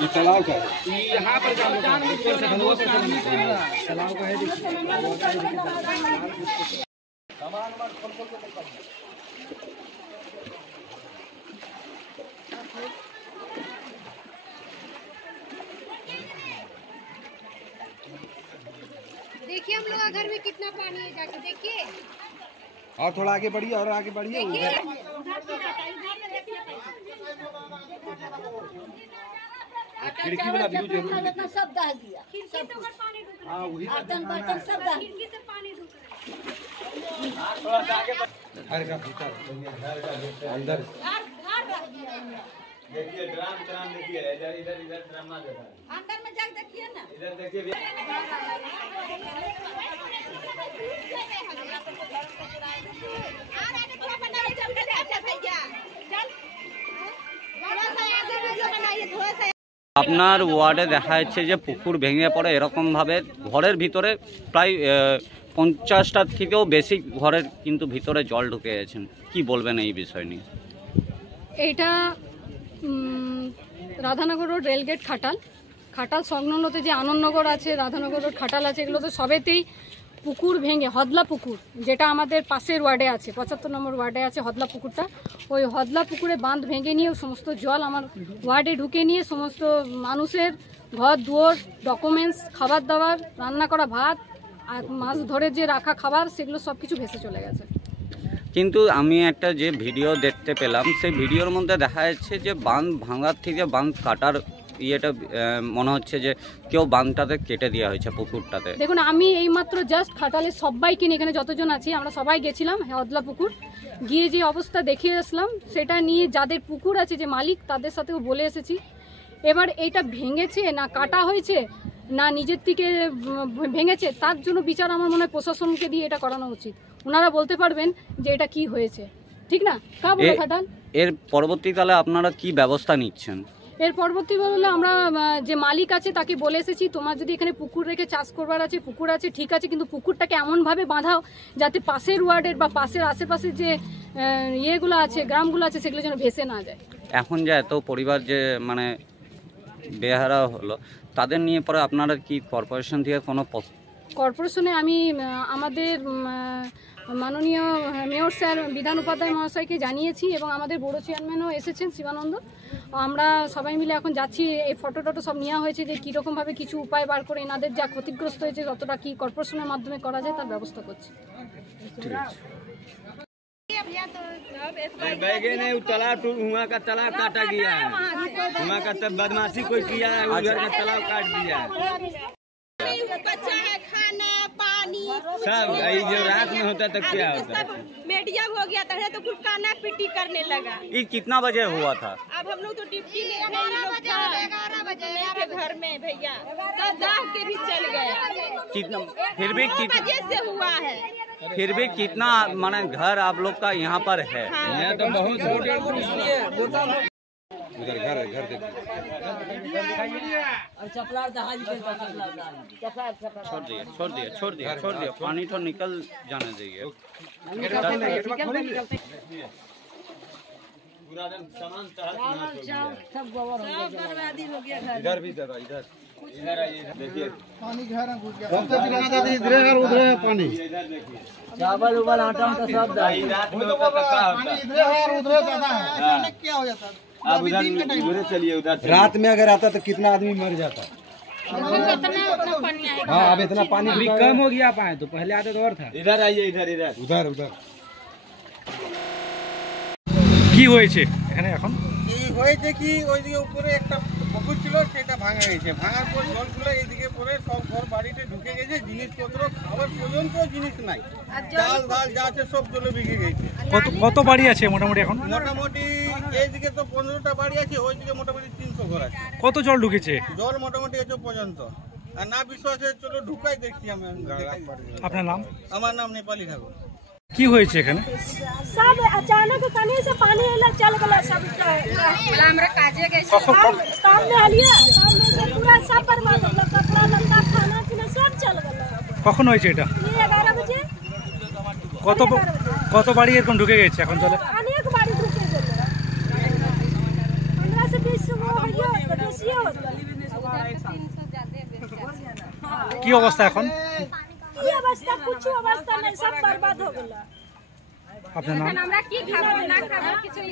ये तालाब का है, यहाँ पर तालाब का है। देखिए हम लोग घर में कितना पानी है, जाके देखिए। और थोड़ा आगे बढ़िए, और आगे बढ़िए। खिड़की वाला व्यू जरूर सब डाल दिया, हाँ वही बर्तन बर्तन सब डाल। थोड़ा सा आगे घर का भीतर अंदर देखिए ड्राम देखिए, इधर ड्राम ना देखा, अंदर में जाके देखिए ना, इधर देखिए। আপনার ওয়ার্ডে দেখা যাচ্ছে যে পুকুর ভেঙে পড়ে এরকমভাবে ঘরের ভিতরে প্রায় 50টার থেকেও বেশি ঘরের কিন্তু ভিতরে জল ঢুকে গেছেন, কি বলবেন এই বিষয় নিয়ে? এইটা রাধানগর রোড রেলগেট খাটাল সংলগ্নতে যে আনন্দনগর আছে, রাধানগর রোড খাটাল আছে, এগুলো তো সবেতেই পুকুর ভেঙে, হদলা পুকুর যেটা আমাদের পাশের ওয়ার্ডে আছে, 75 নম্বর ওয়ার্ডে আছে হদলা পুকুরটা, ওই হদলা পুকুরে বাঁধ ভেঙে নিয়ে সমস্ত জল আমার ওয়ার্ডে ঢুকে নিয়ে সমস্ত মানুষের ঘর দুয়ার, ডকুমেন্টস, খাবার দাবার, রান্না করা ভাত আর মাছ ধরে যে রাখা খাবার, সেগুলো সব কিছু ভেসে চলে গেছে। কিন্তু আমি একটা যে ভিডিও দেখতে পেলাম, সেই ভিডিওর মধ্যে দেখা যাচ্ছে যে বাঁধ ভাঙার থেকে বাঁধ কাটার ইয়েটা মনে হচ্ছে যে কেউ বাঁধটাতে কেটে দেওয়া হয়েছে পুকুরটাতে। দেখুন, আমি এইমাত্র জাস্ট খাটালে সবাইকে নিয়ে, এখানে যতজন আছি আমরা সবাই গেছিলাম হদলা পুকুর, গিয়ে যে অবস্থা দেখিয়ে আসলাম, সেটা নিয়ে যাদের পুকুর আছে যে মালিক, তাদের সাথেও বলে এসেছি। এবার এইটা ভেঙেছে না কাটা হয়েছে না নিজের থেকে ভেঙেছে, তার জন্য বিচার আমার মনে হয় প্রশাসনকে দিয়ে এটা করানো উচিত। ওনারা বলতে পারবেন যে এটা কি হয়েছে, ঠিক না? কা বলে খাটাল। এর পরবর্তীকালে আপনারা কি ব্যবস্থা নিচ্ছেন? এর পরবর্তী বলে আমরা যে মালিক আছে তাকে বলে এসেছি, তোমার যদি এখানে পুকুর রেখে চাষ করবার আছে, পুকুর আছে ঠিক আছে, কিন্তু পুকুরটাকে এমনভাবে বাঁধাও যাতে পাশের ওয়ার্ডের বা পাশের আশেপাশের যে ইয়েগুলো আছে, গ্রামগুলো আছে, সেগুলো যেন ভেসে না যায়। এখন যে এত পরিবার যে মানে বেহারা হলো, তাদের নিয়ে পরে আপনারা কি কর্পোরেশন থেকে কোনো? কর্পোরেশনে আমি আমাদের মাননীয় মেয়র স্যার বিধান উপাধ্যায় মহাশয়কে জানিয়েছি এবং আমাদের বড় চেয়ারম্যানও এসেছেন শিবানন্দ। আমরা সবাই মিলে এখন যাচ্ছি, এই ফটো সব নেওয়া হয়েছে যে কীরকমভাবে কিছু উপায় বার করে এনাদের যা ক্ষতিগ্রস্ত হয়েছে যতটা কি কর্পোরেশনের মাধ্যমে করা যায় তার ব্যবস্থা করছি। बैगन है, तालाब हुआ का तालाब काटा गया है, हुआ का तब बदमाशी कोई किया है, उधर का तालाब काट दिया है बच्चा है, खाना पानी सब। ये जो रात में होता तो क्या होता? मीडियम हो गया था तो कुछ काना पिटी करने लगा। ये कितना बजे हुआ था? अब हम लोग तो डिप्टी में 11 बजे घर में भैया सब दाह के भी चल गए। कितना फिर भी बजे से हुआ है, फिर भी कितना माने घर आप लोग का यहाँ पर है? यहाँ तो बहुत उधर घर है, घर देखिए। छोड़ दिए पानी तो निकल जाने देंगे। पूरा सामान सब बर्बादी हो गया। इधर भी इधर इधर आइए, देखिए पानी घर घुस गया, सब इधर है उधर है पानी। इधर देखिए चावल उबल आटा सब पानी इधर है उधर ज्यादा है, क्या हो जाता? अब उधर चलिए, उधर रात में अगर आता तो कितना आदमी मर जाता। हाँ अब इतना पानी अभी कम हो गया पाए, तो पहले आते तो और था। इधर आइए, इधर इधर उधर उधर কি হয়েছে এখানে? এখন এই হয়েছে কি, ওইদিকে উপরে একটা পুকুর ছিল, সেটা ভাঙা গেছে, ভাঙার পর জলগুলো এইদিকে পরে সব ঘর বাড়িতে ঢুকে গেছে, জিনিসপত্র খাবার পর্যন্ত জিনিস নাই, চাল ডাল যা আছে সব জলে ভিজে গেছে। কত বাড়ি আছে মোটামুটি এখন? মোটামুটি এইদিকে তো 15টা বাড়ি আছে, ওইদিকে মোটামুটি 300 ঘর আছে। কত জল ঢুকেছে? জল মোটামুটি এত পর্যন্ত, আর না বিশ্বাসে চলো ঢুকাই দেখছি আমি। আপনার নাম? আমার নাম नेपाली ठाकुर। কি হয়েছে এখানে? सब अचानक कनी से पानी एला चल गला, सब हमरा काजे गए काम में आलिया, काम में से पूरा सब बर्बाद हो गया, कपड़ा लत्ता खाना पीना सब चल गला। কখন হয়েছে এটা? 11 बजे। কত বাড়ি এরকম ঢুকে গেছে এখন জলে? अनेक बाड़ी ढुके गए, 15 से 20 हो गया, बेसी কি হতো কি অবস্থা এখন? কি অবস্থা, कुछ অবস্থা नहीं, सब बर्बाद हो गया। আপনার নাম? আমরা কি খাবো না খাবো কিছু